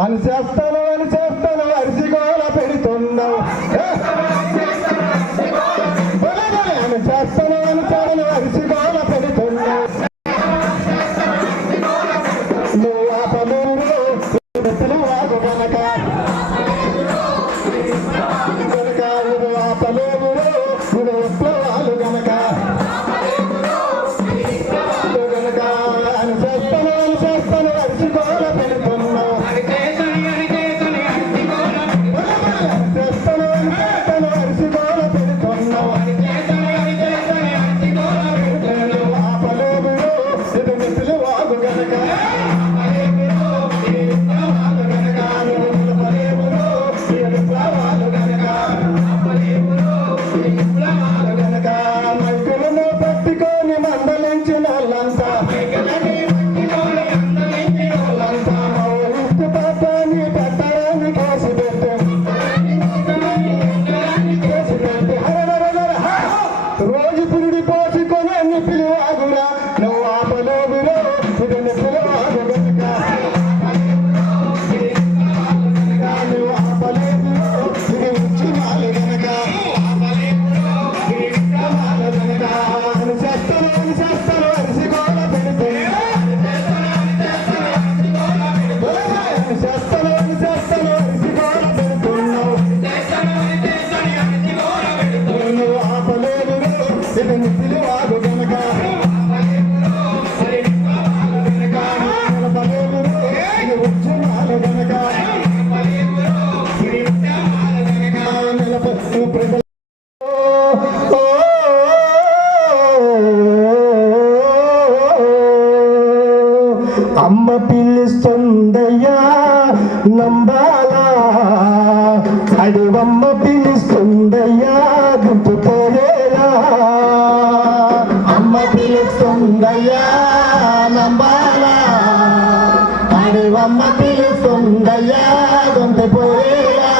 అని చేస్తాను అరిసిగోల పెడుతున్నావు అని చేస్తాను అరిసిగోల పెడుతున్నావు నువ్వు ఆ పనులు వాగు కనుక నువ్వు ఆ పనులు నువ్వు విప్లవాలు గనక అని చేస్తాను అరిసిగోల పెడుతున్నావు అరిసిగోల పెడుతున్నావు ఆ పనులు ఇది మిత్రులు వాగు గనక మైకులను పట్టుకొని మందలించిన వాళ్ళంతా మౌలిస్తు పాపాన్ని పెట్టడాన్ని కేసి పెట్టాం రోజు పురుడి పోసుకొని అన్ని పిలువాగురా నువ్వు ఆ పలోగులో ఇది పిలువాగు గనుక నువ్వు ఆ పలోగులో ఇది ఉచ్చిమాలు గనక చేస్తాను అరిసిగోల పెడుతున్నా చేస్తాను అరిసిగోల పెడుతున్నావు నువ్వు ఆపలేదు ఇది పిలువాగు గనక ఇది ఉద్యమాలు గనక ప్రజలు అమ్మ పిలుస్తుందయ్యా నంబాలా అడివమ్మ పిలుస్తుందయ్యా గుర్తుపోయేలా అమ్మ పిలుస్తుందయ్యా నంబాలా అడివమ్మ పిలుస్తుందయ్యా గుర్తుపోయేలా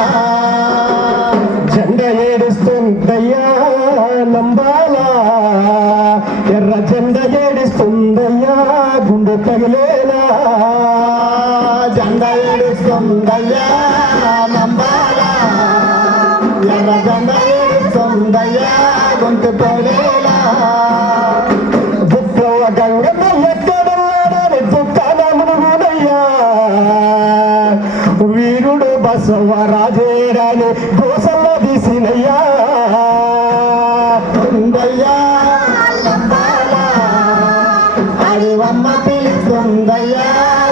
జెండ ఏడుస్తుందయ్యా నంబాలా ఎర్ర జెండ ఏడుస్తుందయ్యా గుండె తగిలేలా జెండ ఏడుస్తుందయ్యా నంబాలా ఎర్ర జెండ ఏడుస్తుందయ్యా గుండె తగిలేలా దుఃఖవ గంగమ్మ ఎక్కడున్నాడని దుఃఖనమునుగునయ్యా వీరుడు బసవరాజేడని గోసల్లో తీసినయ్యా ఉందయ్యా అడివమ్మ పిలుస్తుందయ్యా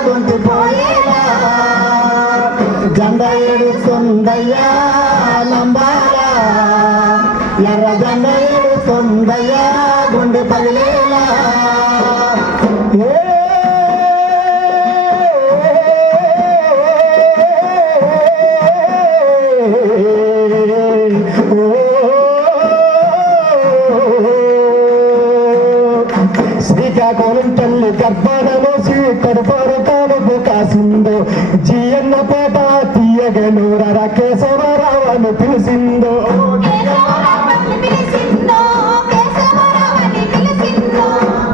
గుంటిపోయేలా జెండ ఏడుస్తుందయ్యా నంబాలా ఎర్ర జెండ ఏడుస్తుందయ్యా గుండె పగిలేలా శ్రీకాకుళం తల్లి గర్భానమోసి కడుపారు తాను కాసిందో జీయన్న పేట తీయగనూర కేశవరావని పిలిచిందో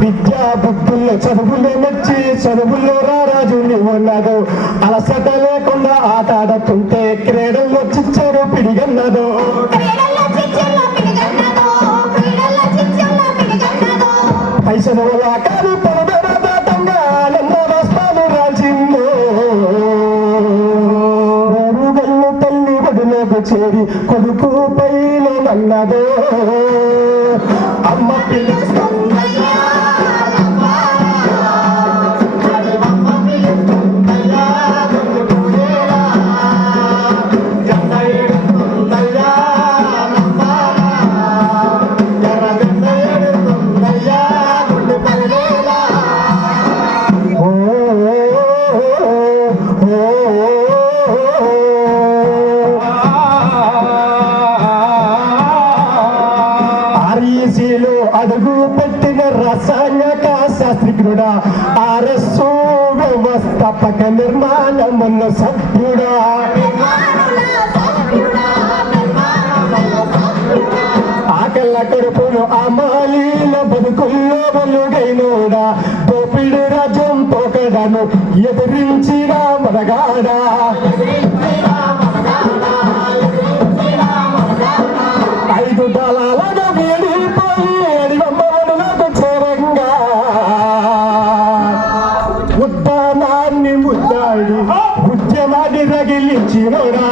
విద్యా బుద్ధుల్లో చదువులు మెచ్చి చదువుల్లో రారాజుని ఉన్నదో అలసట లేకుండా ఆట ఆడుతుంటే క్రీడల్లో చిచ్చారు పిడిగన్నదో పైసల వల్ల కాదు పొలబెడతాటంగా నమ్మస్పాలు రాల్చిందో గల్లు తల్లి ఒడిలోకి చేరి కొడుకు పైన నన్నదో అమ్మ పిలుస్తుందయ్యా అడుగు పెట్టిన రసాయక శాస్త్రికుడా ఆర్ఎస్ఓ వ్యవస్థాపక నిర్మాణమున్న సభ్యుడా ఆకళ్ళ కడుపును అమాలీల బతుకుల్లో తోలుగైనోడా దోపిడి రాజ్యం పోకడను ఎదిరించిన మనగాడా ఐదు దళాలను వీడిపోయి ఎడివమ్మలకు చేరంగా ఉద్దానాన్ని ముద్దాడి ఉద్యమాన్ని రగిలించినోడా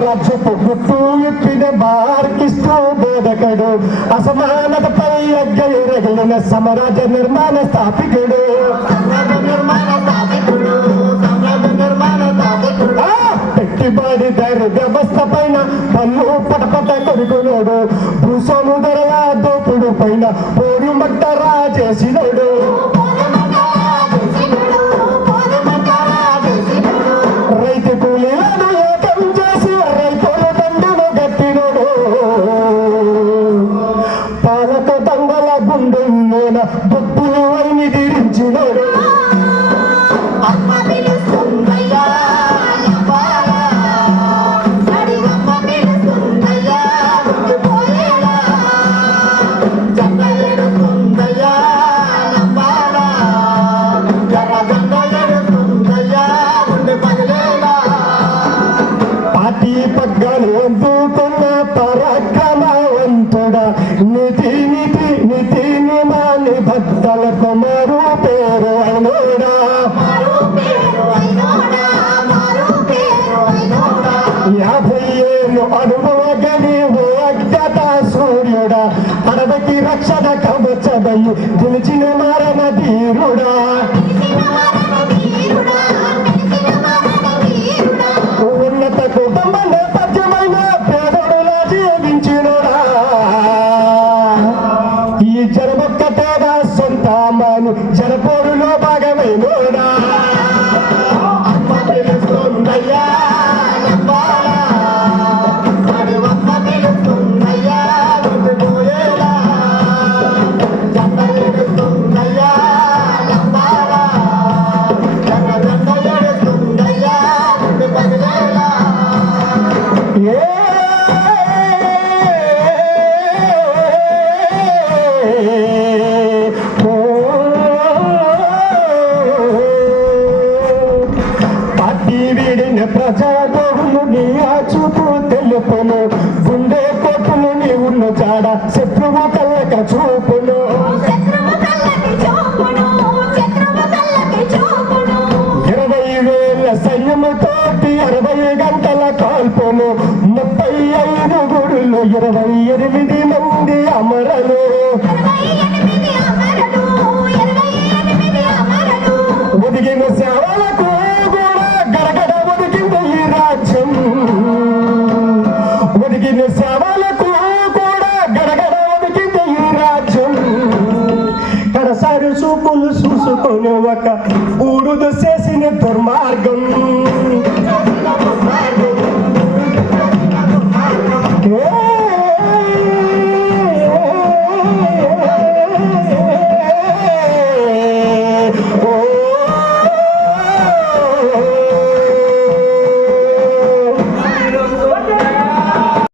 రాజ్యపు గుట్టు విప్పిన మార్కిస్తూ బోధకుడు అసమానతపై అగ్గలు రగిలిన సమరాజ్య నిర్మాణ స్థాపికుడు పెట్టుబడిదారు వ్యవస్థ పైన పన్ను పటపట కొడుకున్నాడు భూసముదరల దోపుడు పైన పోరు మట్టరా చేసినాడు రైతు కూలీలను పాలక దంగల గుండెల్లోన బొప్పులు అయిని దిరించినాడు పార్టీ పగ్గాలు అందుకున్న పరాక్రమవంతుడా నీతి నీతి నీతి నిమాని భక్తలకు మరో పేరు అయినోడా 50 ఏళ్ళు అనుభవ గని ఓ అజ్ఞాత సూర్యుడా అడవికి రక్షణ కవచమయ్యి గెలిచిన మారణ ధీరుడా ఉన్నత కుటుంబ నేపథ్యమైన పేదడులా జీవించినోడా ఈ జనమొక్కటేగా సొంత అమ్మని జనపోరులో భాగమైనోడా ప్రజాగోగులు నీ ఆ చూపు తెలుపును గుండె కొట్టును నీ ఉన్న జాడ శత్రువు కళ్ళక చూపును 20,000 సైన్యముతోటి 60 గంటల కాల్పును 35 గుడులు 28 మంది అమరలు ఒదిగిన సేవలకు ఒదిగిన సేవలకు కూడా గడగడ ఒదిగింది ఈ రాజ్యం కడసారి చూపులు చూసుకొని ఒక బూడుదు చేసిన దుర్మార్గం ఏ